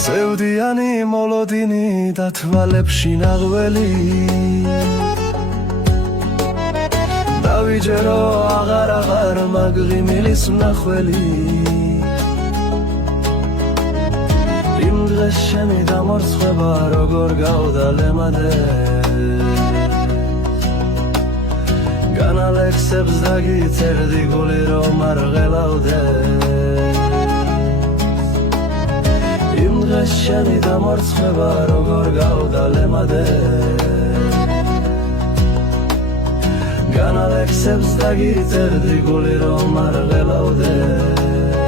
სევდიანი მოლოდინი და თვალებში ნაღველი დავიჯერო აღარ მაგღიმილის მნახველი იმ დღეს შენი დამორცხება როგორ გავდა ლემადეს განალექსებს დაგიწერდი გული რომ არ ღელავდეს იმ დღეს შენი დამორცხება როგორ გავდა ლემადეს განალექსებს დაგიწერდი გული რომ არ ღელავდეს